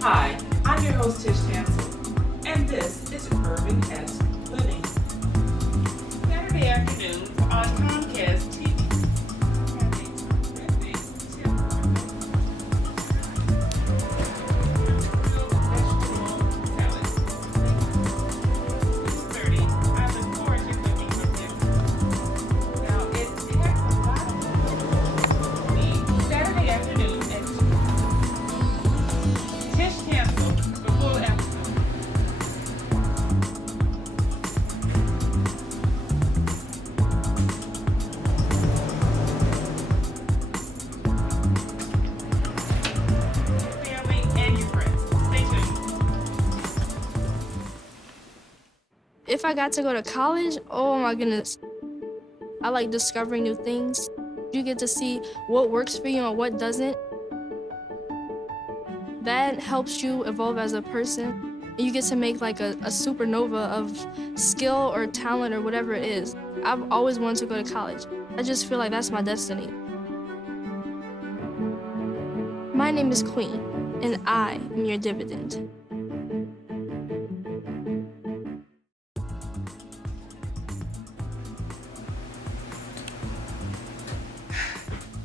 Hi, I'm your host Tish Tansil, and this is URBANesque Living. Saturday afternoons on Comcast TV. If I got to go to college, oh my goodness, I like discovering new things. You get to see what works for you and what doesn't. That helps you evolve as a person. You get to make like a supernova of skill or talent or whatever it is. I've always wanted to go to college. I just feel like that's my destiny. My name is Queen, and I am your dividend.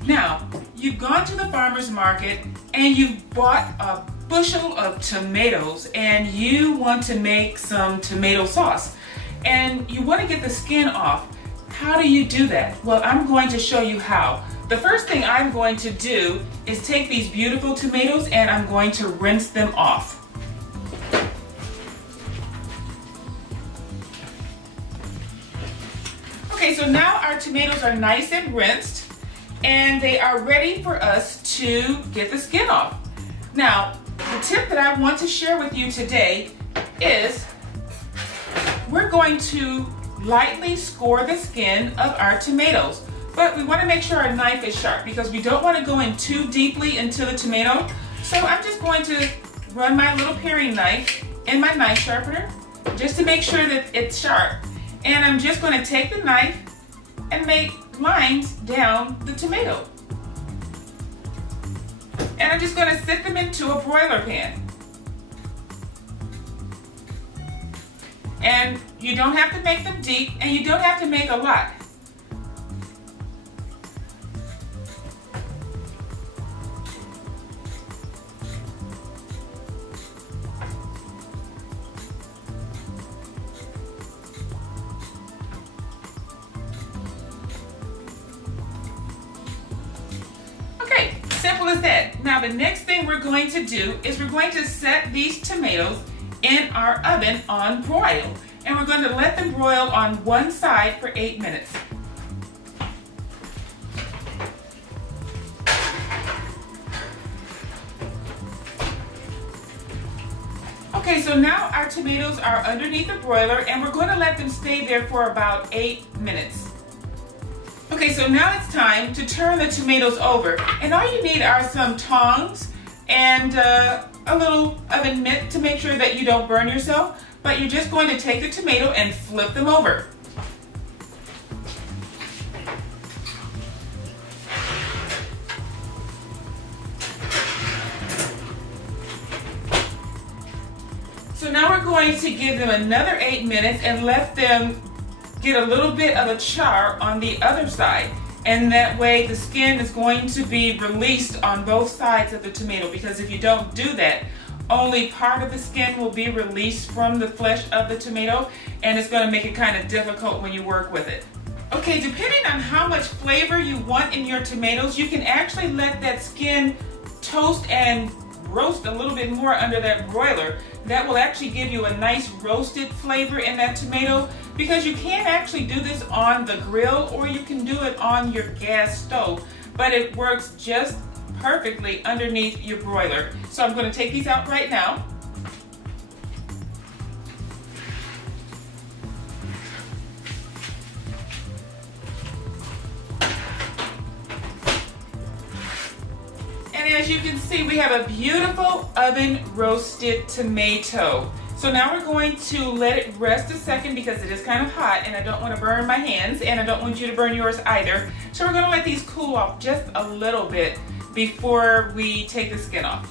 Now, you've gone to the farmer's market and you've bought a bushel of tomatoes and you want to make some tomato sauce and you want to get the skin off. How do you do that? Well, I'm going to show you how. The first thing I'm going to do is take these beautiful tomatoes and I'm going to rinse them off. Okay, so now our tomatoes are nice and rinsed, and they are ready for us to get the skin off. Now, the tip that I want to share with you today is we're going to lightly score the skin of our tomatoes, but we want to make sure our knife is sharp because we don't want to go in too deeply into the tomato. So I'm just going to run my little paring knife in my knife sharpener just to make sure that it's sharp. And I'm just going to take the knife and make lines down the tomato. And I'm just going to sit them into a broiler pan. And you don't have to make them deep and you don't have to make a lot. Simple as that. Now the next thing we're going to do is we're going to set these tomatoes in our oven on broil. And we're going to let them broil on one side for 8 minutes. Okay, so now our tomatoes are underneath the broiler and we're going to let them stay there for about 8 minutes. Okay, so now it's time to turn the tomatoes over. And all you need are some tongs and a little oven mitt to make sure that you don't burn yourself. But you're just going to take the tomato and flip them over. So now we're going to give them another 8 minutes and let them get a little bit of a char on the other side, and that way the skin is going to be released on both sides of the tomato, because if you don't do that, only part of the skin will be released from the flesh of the tomato, and it's going to make it kind of difficult when you work with it. Okay, depending on how much flavor you want in your tomatoes, you can actually let that skin toast and roast a little bit more under that broiler. That will actually give you a nice roasted flavor in that tomato, because you can actually do this on the grill or you can do it on your gas stove, but it works just perfectly underneath your broiler. So I'm going to take these out right now. And as you can see, we have a beautiful oven roasted tomato. So now we're going to let it rest a second because it is kind of hot and I don't want to burn my hands and I don't want you to burn yours either. So we're going to let these cool off just a little bit before we take the skin off.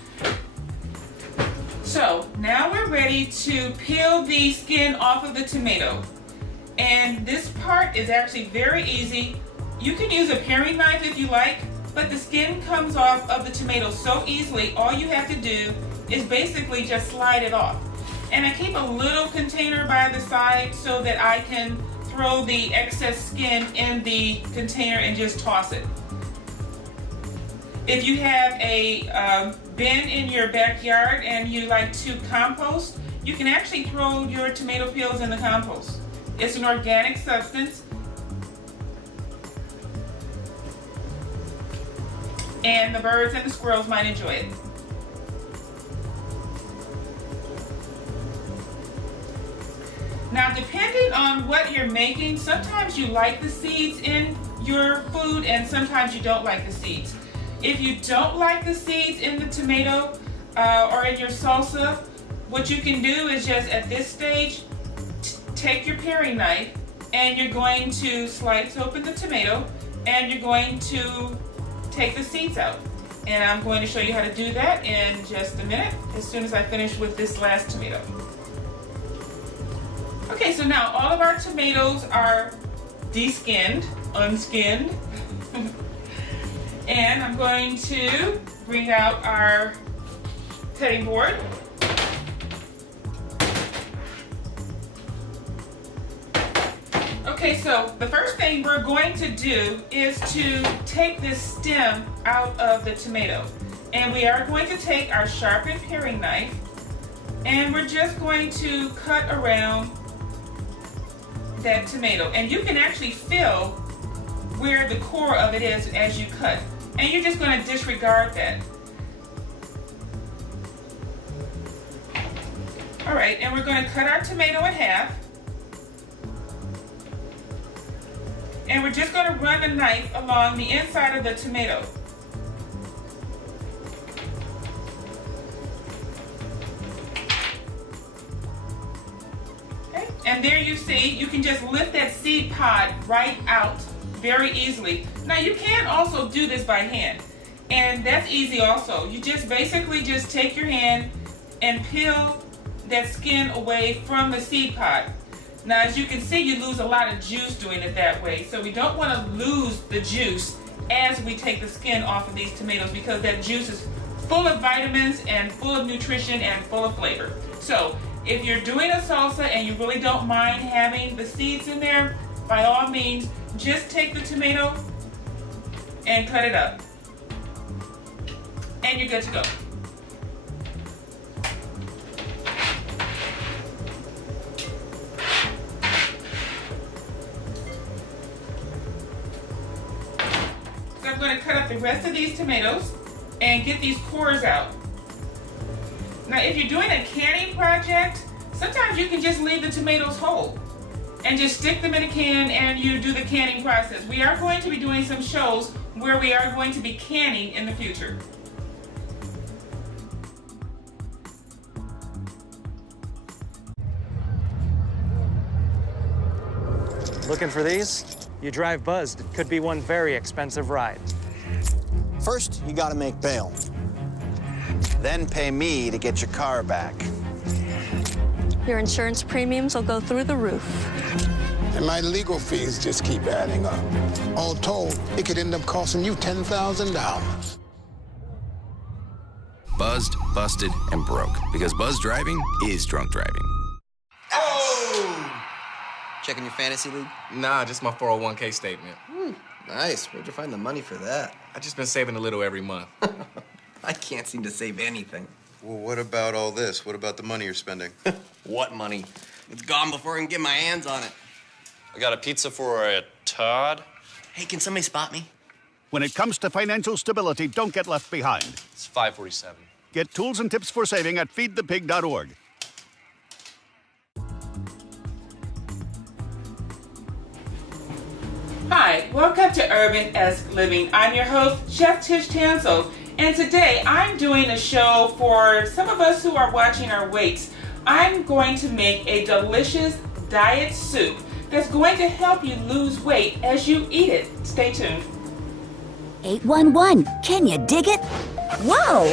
So now we're ready to peel the skin off of the tomato. And this part is actually very easy. You can use a paring knife if you like, but the skin comes off of the tomato so easily. All you have to do is basically just slide it off. And I keep a little container by the side so that I can throw the excess skin in the container and just toss it. If you have a bin in your backyard and you like to compost, you can actually throw your tomato peels in the compost. It's an organic substance, and the birds and the squirrels might enjoy it. Now, depending on what you're making, sometimes you like the seeds in your food and sometimes you don't like the seeds. If you don't like the seeds in the tomato or in your salsa, what you can do is just at this stage, take your paring knife and you're going to slice open the tomato and you're going to take the seeds out. And I'm going to show you how to do that in just a minute, as soon as I finish with this last tomato. Okay, so now all of our tomatoes are deskinned, unskinned. And I'm going to bring out our cutting board. Okay, so the first thing we're going to do is to take this stem out of the tomato. And we are going to take our sharpened paring knife and we're just going to cut around that tomato. And you can actually feel where the core of it is as you cut. And you're just going to disregard that. All right, and we're going to cut our tomato in half. And we're just going to run the knife along the inside of the tomato. Okay, and there you see, you can just lift that seed pod right out very easily. Now you can also do this by hand, and that's easy also. You just basically just take your hand and peel that skin away from the seed pod. Now as you can see, you lose a lot of juice doing it that way, so we don't want to lose the juice as we take the skin off of these tomatoes, because that juice is full of vitamins and full of nutrition and full of flavor. So if you're doing a salsa and you really don't mind having the seeds in there, by all means, just take the tomato and cut it up. And you're good to go. So I'm going to cut up the rest of these tomatoes and get these cores out. Now if you're doing a canning project, sometimes you can just leave the tomatoes whole and just stick them in a can and you do the canning process. We are going to be doing some shows where we are going to be canning in the future. Looking for these? You drive Buzzed. It could be one very expensive ride. First, you gotta make bail. Then pay me to get your car back. Your insurance premiums will go through the roof. And my legal fees just keep adding up. All told, it could end up costing you $10,000. Buzzed, busted, and broke. Because buzz driving is drunk driving. Oh! Checking your fantasy league? Nah, just my 401k statement. Nice. Where'd you find the money for that? I just been saving a little every month. I can't seem to save anything. Well, what about all this? What about the money you're spending? What money? It's gone before I can get my hands on it. I got a pizza for a Todd. Hey, can somebody spot me? When it comes to financial stability, don't get left behind. It's $5.47. Get tools and tips for saving at feedthepig.org. Hi, welcome to URBANesque Living. I'm your host, Chef Tish Tansil, and today I'm doing a show for some of us who are watching our weights. I'm going to make a delicious diet soup that's going to help you lose weight as you eat it. Stay tuned. 811, can you dig it? Whoa!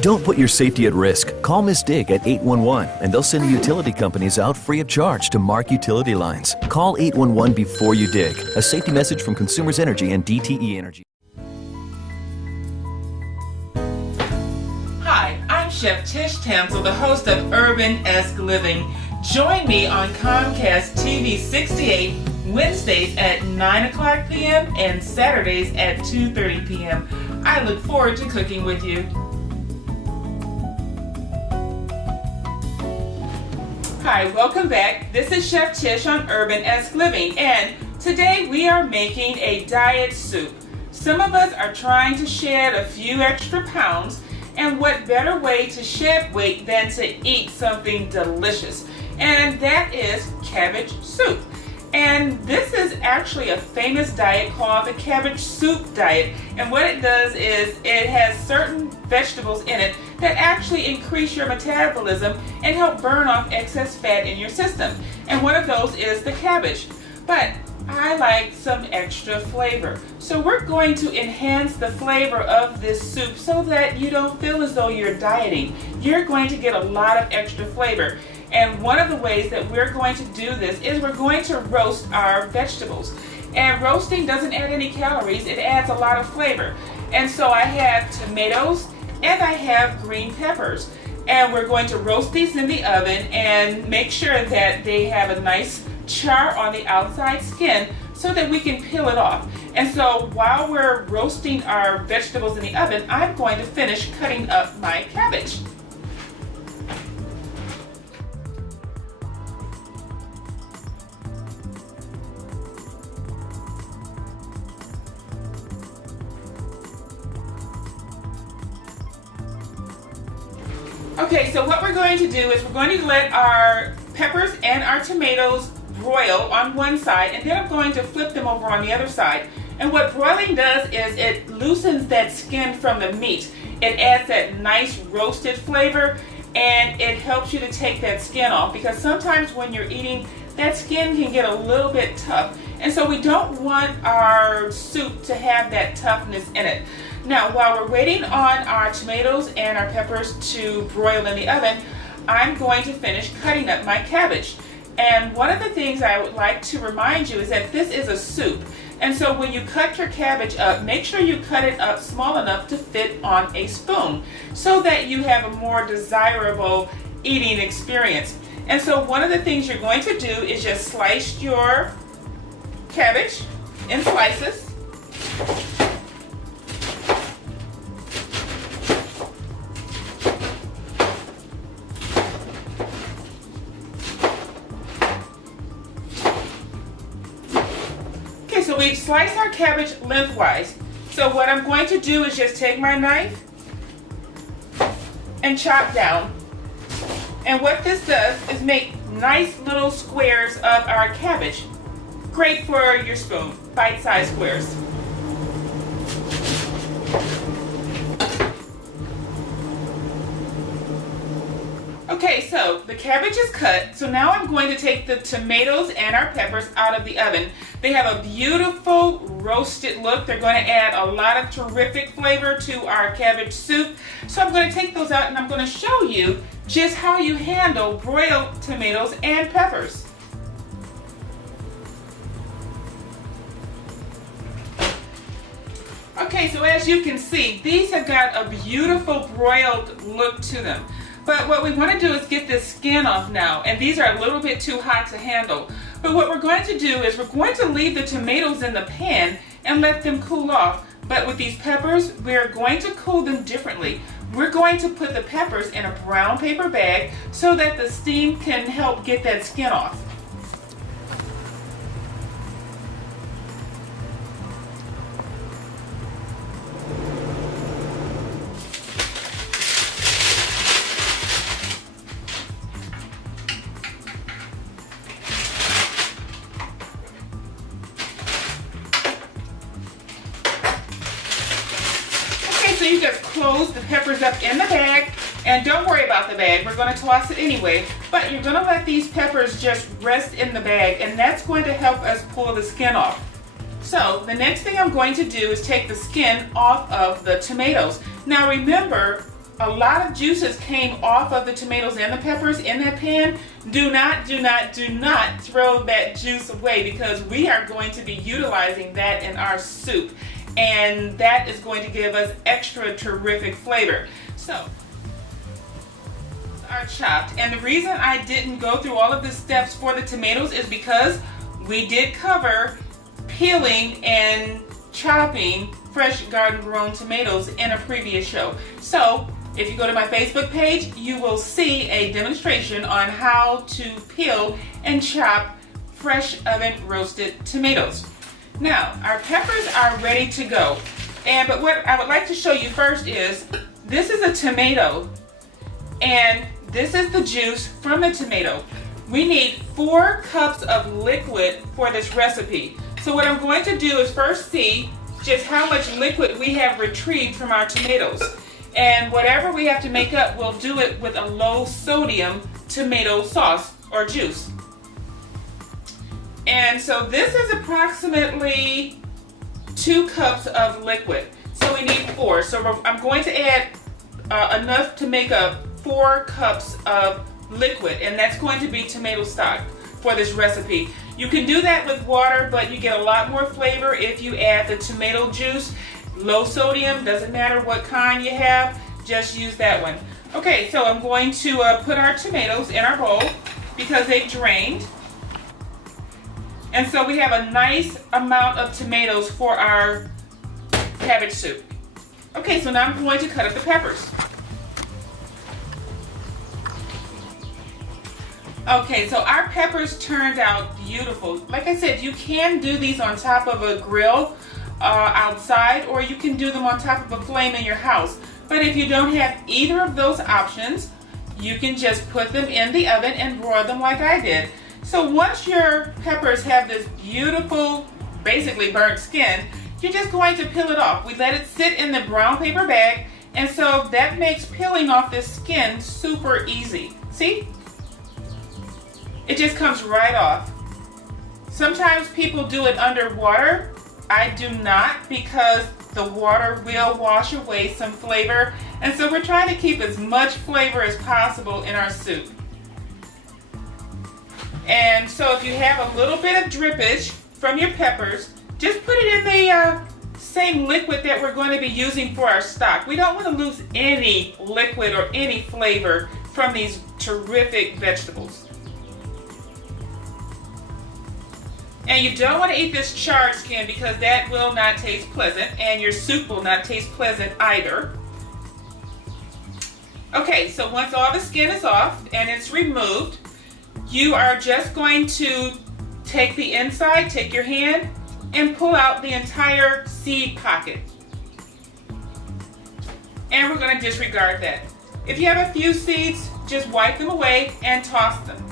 Don't put your safety at risk. Call Miss Dig at 811 and they'll send the utility companies out free of charge to mark utility lines. Call 811 before you dig. A safety message from Consumers Energy and DTE Energy. Hi, I'm Chef Tish Tansil, the host of URBANesque Living. Join me on Comcast TV 68 Wednesdays at 9 o'clock p.m. and Saturdays at 2:30 p.m. I look forward to cooking with you. Hi, welcome back. This is Chef Tish on URBANesque Living, and today we are making a diet soup. Some of us are trying to shed a few extra pounds, and what better way to shed weight than to eat something delicious? And that is cabbage soup. And this is actually a famous diet called the Cabbage Soup Diet. And what it does is it has certain vegetables in it that actually increase your metabolism and help burn off excess fat in your system. And one of those is the cabbage. But I like some extra flavor. So we're going to enhance the flavor of this soup so that you don't feel as though you're dieting. You're going to get a lot of extra flavor. And one of the ways that we're going to do this is we're going to roast our vegetables. And roasting doesn't add any calories, it adds a lot of flavor. And so I have tomatoes and I have green peppers. And we're going to roast these in the oven and make sure that they have a nice char on the outside skin so that we can peel it off. And so while we're roasting our vegetables in the oven, I'm going to finish cutting up my cabbage. Okay, so what we're going to do is we're going to let our peppers and our tomatoes broil on one side, and then I'm going to flip them over on the other side. And what broiling does is it loosens that skin from the meat. It adds that nice roasted flavor, and it helps you to take that skin off, because sometimes when you're eating, that skin can get a little bit tough. And so we don't want our soup to have that toughness in it. Now, while we're waiting on our tomatoes and our peppers to broil in the oven, I'm going to finish cutting up my cabbage. And one of the things I would like to remind you is that this is a soup. And so when you cut your cabbage up, make sure you cut it up small enough to fit on a spoon so that you have a more desirable eating experience. And so one of the things you're going to do is just slice your cabbage in slices. So we've sliced our cabbage lengthwise. So what I'm going to do is just take my knife and chop down. And what this does is make nice little squares of our cabbage. Great for your spoon, bite-sized squares. Okay, so the cabbage is cut, so now I'm going to take the tomatoes and our peppers out of the oven. They have a beautiful roasted look. They're going to add a lot of terrific flavor to our cabbage soup. So I'm going to take those out and I'm going to show you just how you handle broiled tomatoes and peppers. Okay, so as you can see, these have got a beautiful broiled look to them. But what we want to do is get this skin off now, and these are a little bit too hot to handle. But what we're going to do is we're going to leave the tomatoes in the pan and let them cool off. But with these peppers, we're going to cool them differently. We're going to put the peppers in a brown paper bag so that the steam can help get that skin off. So you just close the peppers up in the bag, and don't worry about the bag, we're going to toss it anyway, but you're going to let these peppers just rest in the bag, and that's going to help us pull the skin off. So the next thing I'm going to do is take the skin off of the tomatoes. Now remember, a lot of juices came off of the tomatoes and the peppers in that pan. Do not throw that juice away, because we are going to be utilizing that in our soup, and that is going to give us extra terrific flavor. So, are chopped, and the reason I didn't go through all of the steps for the tomatoes is because we did cover peeling and chopping fresh garden grown tomatoes in a previous show. So if you go to my Facebook page, you will see a demonstration on how to peel and chop fresh oven roasted tomatoes. Now our peppers are ready to go, but what I would like to show you first is this is a tomato and this is the juice from the tomato. We need 4 cups of liquid for this recipe. So what I'm going to do is first see just how much liquid we have retrieved from our tomatoes. And whatever we have to make up, we'll do it with a low sodium tomato sauce or juice. And so this is approximately 2 cups of liquid. So we need 4. So I'm going to add enough to make up 4 cups of liquid, and that's going to be tomato stock for this recipe. You can do that with water, but you get a lot more flavor if you add the tomato juice. Low sodium, doesn't matter what kind you have, just use that one. Okay, so I'm going to put our tomatoes in our bowl because they've drained. And so we have a nice amount of tomatoes for our cabbage soup. Okay, so now I'm going to cut up the peppers. Okay, so our peppers turned out beautiful. Like I said, you can do these on top of a grill outside, or you can do them on top of a flame in your house. But if you don't have either of those options, you can just put them in the oven and broil them like I did. So once your peppers have this beautiful, basically burnt skin, you're just going to peel it off. We let it sit in the brown paper bag, and so that makes peeling off this skin super easy. See? It just comes right off. Sometimes people do it underwater. I do not, because the water will wash away some flavor, and so we're trying to keep as much flavor as possible in our soup. And so if you have a little bit of drippage from your peppers, just put it in the same liquid that we're going to be using for our stock. We don't want to lose any liquid or any flavor from these terrific vegetables. And you don't want to eat this charred skin because that will not taste pleasant, and your soup will not taste pleasant either. Okay, so once all the skin is off and it's removed, you are just going to take the inside, take your hand, and pull out the entire seed pocket. And we're going to disregard that. If you have a few seeds, just wipe them away and toss them.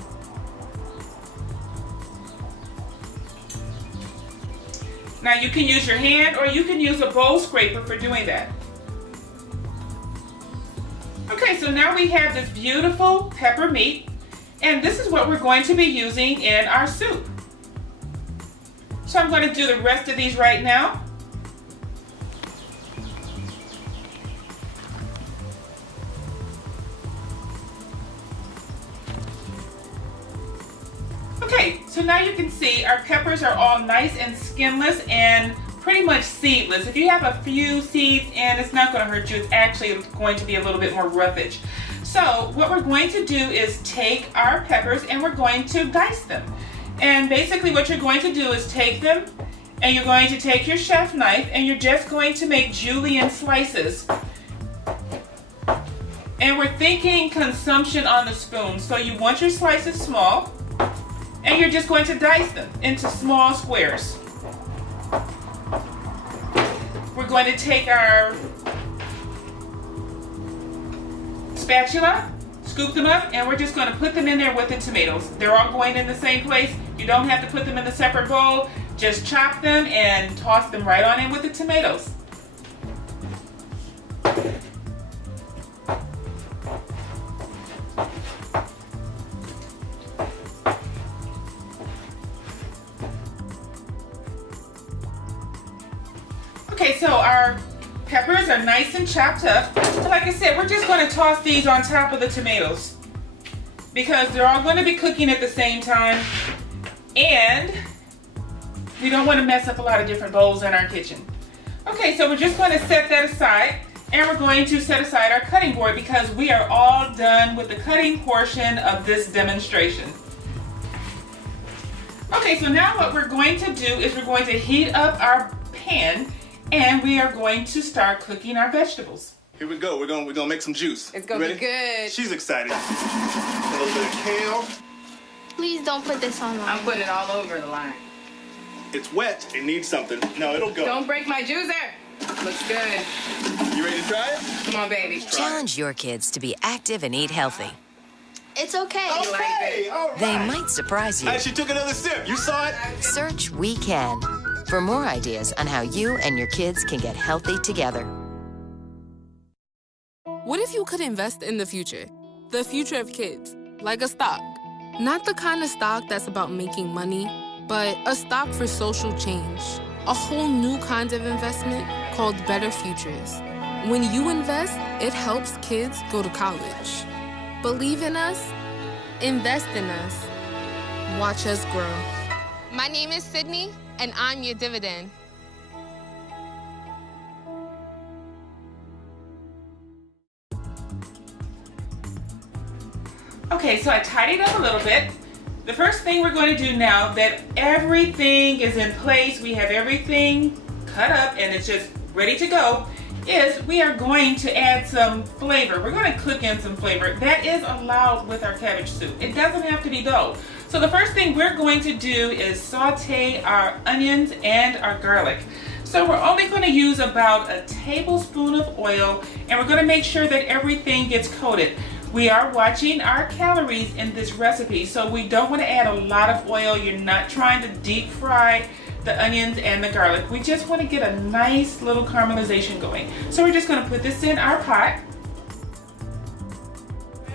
Now you can use your hand or you can use a bowl scraper for doing that. Okay, so now we have this beautiful pepper meat, and this is what we're going to be using in our soup. So I'm going to do the rest of these right now. Okay, so now you can see our peppers are all nice and skinless and pretty much seedless. If you have a few seeds in, it's not going to hurt you. It's actually going to be a little bit more roughage. So what we're going to do is take our peppers and we're going to dice them. And basically what you're going to do is take them and you're going to take your chef knife and you're just going to make julienne slices. And we're thinking consumption on the spoon. So you want your slices small, and you're just going to dice them into small squares. We're going to take our spatula, scoop them up, and we're just going to put them in there with the tomatoes. They're all going in the same place. You don't have to put them in a separate bowl. Just chop them and toss them right on in with the tomatoes. Okay, so our Peppers are nice and chopped up. So like I said, we're just going to toss these on top of the tomatoes because they're all going to be cooking at the same time, and we don't want to mess up a lot of different bowls in our kitchen. Okay, so we're just going to set that aside, and we're going to set aside our cutting board because we are all done with the cutting portion of this demonstration. Okay, so now what we're going to do is we're going to heat up our pan, and we are going to start cooking our vegetables. Here we go. We're gonna make some juice. It's gonna be good. She's excited. A little bit of kale. Please don't put this on line. I'm putting it all over the line. It's wet. It needs something. No, it'll go. Don't break my juicer. Looks good. You ready to try it? Come on, baby. Challenge your kids to be active and eat healthy. It's okay. You like it? All right. They might surprise you. Hey, she took another sip. You saw it? Search We Can for more ideas on how you and your kids can get healthy together. What if you could invest in the future of kids, like a stock? Not the kind of stock that's about making money, but a stock for social change. A whole new kind of investment called Better Futures. When you invest, it helps kids go to college. Believe in us, invest in us, watch us grow. My name is Sydney, and I'm your dividend. Okay, so I tidied up a little bit. The first thing we're going to do now that everything is in place, we have everything cut up and it's just ready to go, is we are going to add some flavor. We're going to cook in some flavor. That is allowed with our cabbage soup. It doesn't have to be dull. So the first thing we're going to do is saute our onions and our garlic. So we're only going to use about a tablespoon of oil, and we're going to make sure that everything gets coated. We are watching our calories in this recipe, so we don't want to add a lot of oil. You're not trying to deep fry the onions and the garlic. We just want to get a nice little caramelization going. So we're just going to put this in our pot.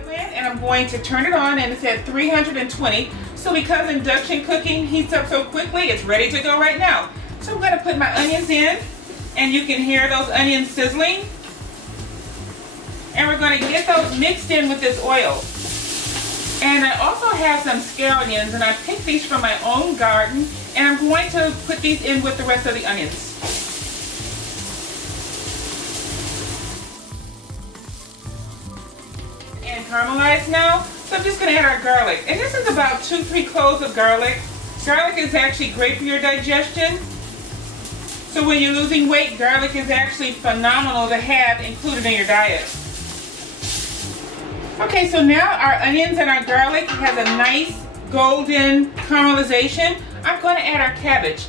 And I'm going to turn it on, and it's at 320. So because induction cooking heats up so quickly, it's ready to go right now. So I'm going to put my onions in, and you can hear those onions sizzling. And we're going to get those mixed in with this oil. And I also have some scallions, and I picked these from my own garden, and I'm going to put these in with the rest of the onions. And caramelized now, so I'm just going to add our garlic. And this is about 2-3 cloves of garlic. Garlic is actually great for your digestion. So when you're losing weight, garlic is actually phenomenal to have included in your diet. Okay, so now our onions and our garlic has a nice golden caramelization. I'm going to add our cabbage.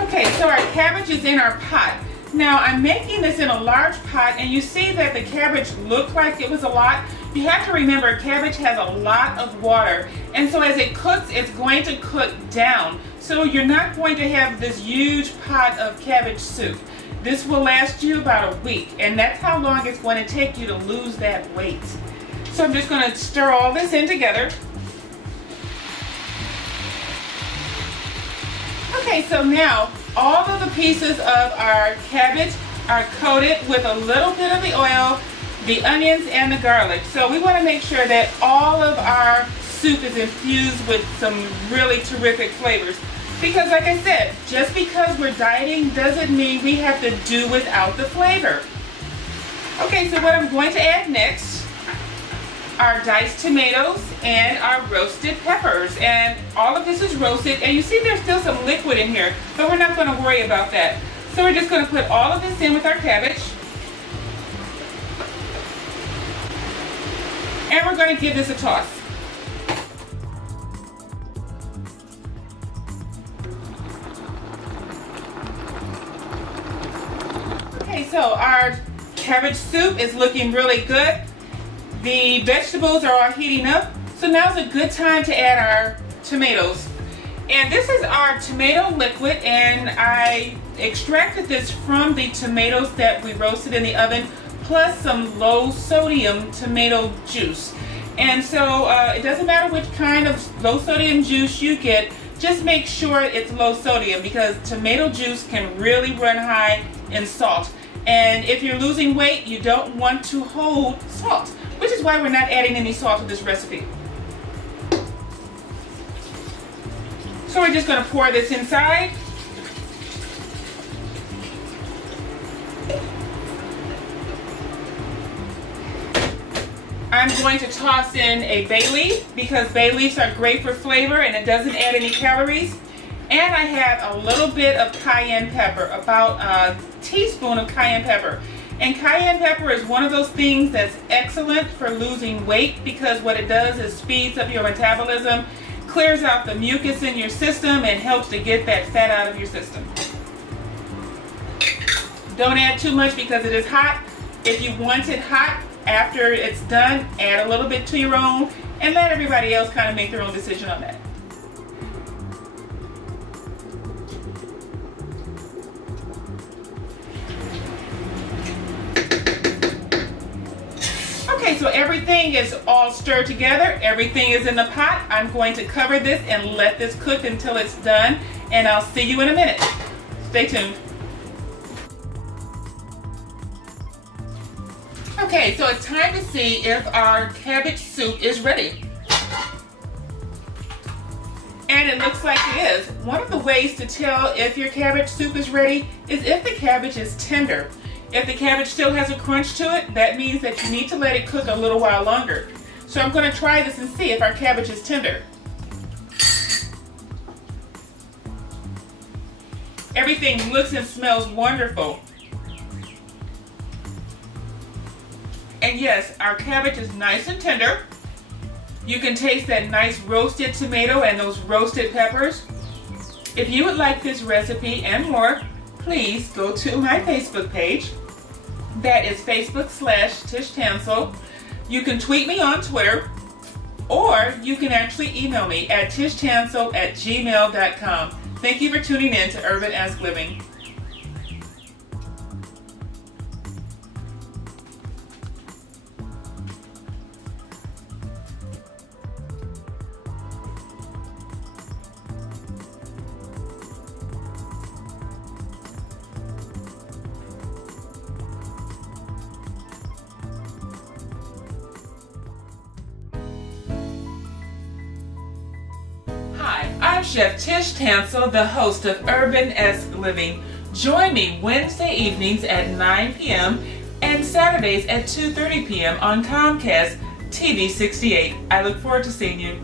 Okay, so our cabbage is in our pot. Now I'm making this in a large pot, and you see that the cabbage looked like it was a lot. You have to remember cabbage has a lot of water, and so as it cooks, it's going to cook down. So you're not going to have this huge pot of cabbage soup. This will last you about a week, and that's how long it's going to take you to lose that weight. So I'm just going to stir all this in together. Okay, so now all of the pieces of our cabbage are coated with a little bit of the oil, the onions, and the garlic. So we want to make sure that all of our soup is infused with some really terrific flavors. Because like I said, just because we're dieting doesn't mean we have to do without the flavor. Okay, so what I'm going to add next are diced tomatoes and our roasted peppers. And all of this is roasted, and you see there's still some liquid in here, but we're not going to worry about that. So we're just going to put all of this in with our cabbage. And we're going to give this a toss. Okay, so our cabbage soup is looking really good. The vegetables are all heating up. So now's a good time to add our tomatoes. And this is our tomato liquid, and I extracted this from the tomatoes that we roasted in the oven, plus some low sodium tomato juice. And so it doesn't matter which kind of low sodium juice you get, just make sure it's low sodium because tomato juice can really run high in salt. And if you're losing weight, you don't want to hold salt, which is why we're not adding any salt to this recipe. So we're just going to pour this inside. I'm going to toss in a bay leaf because bay leaves are great for flavor and it doesn't add any calories. And I have a little bit of cayenne pepper, about a teaspoon of cayenne pepper. And cayenne pepper is one of those things that's excellent for losing weight because what it does is speeds up your metabolism, clears out the mucus in your system, and helps to get that fat out of your system. Don't add too much because it is hot. If you want it hot after it's done, add a little bit to your own and let everybody else kind of make their own decision on that. Okay, so everything is all stirred together. Everything is in the pot. I'm going to cover this and let this cook until it's done, and I'll see you in a minute. Stay tuned. Okay, so it's time to see if our cabbage soup is ready. And it looks like it is. One of the ways to tell if your cabbage soup is ready is if the cabbage is tender. If the cabbage still has a crunch to it, that means that you need to let it cook a little while longer. So I'm going to try this and see if our cabbage is tender. Everything looks and smells wonderful. And yes, our cabbage is nice and tender. You can taste that nice roasted tomato and those roasted peppers. If you would like this recipe and more, please go to my Facebook page. That is Facebook/Tish Tansil. You can tweet me on Twitter, or you can actually email me at tishtansil@gmail.com. Thank you for tuning in to URBANesque Living. I'm Chef Tish Tansil, the host of URBANesque Living. Join me Wednesday evenings at 9 p.m. and Saturdays at 2:30 p.m. on Comcast TV 68. I look forward to seeing you.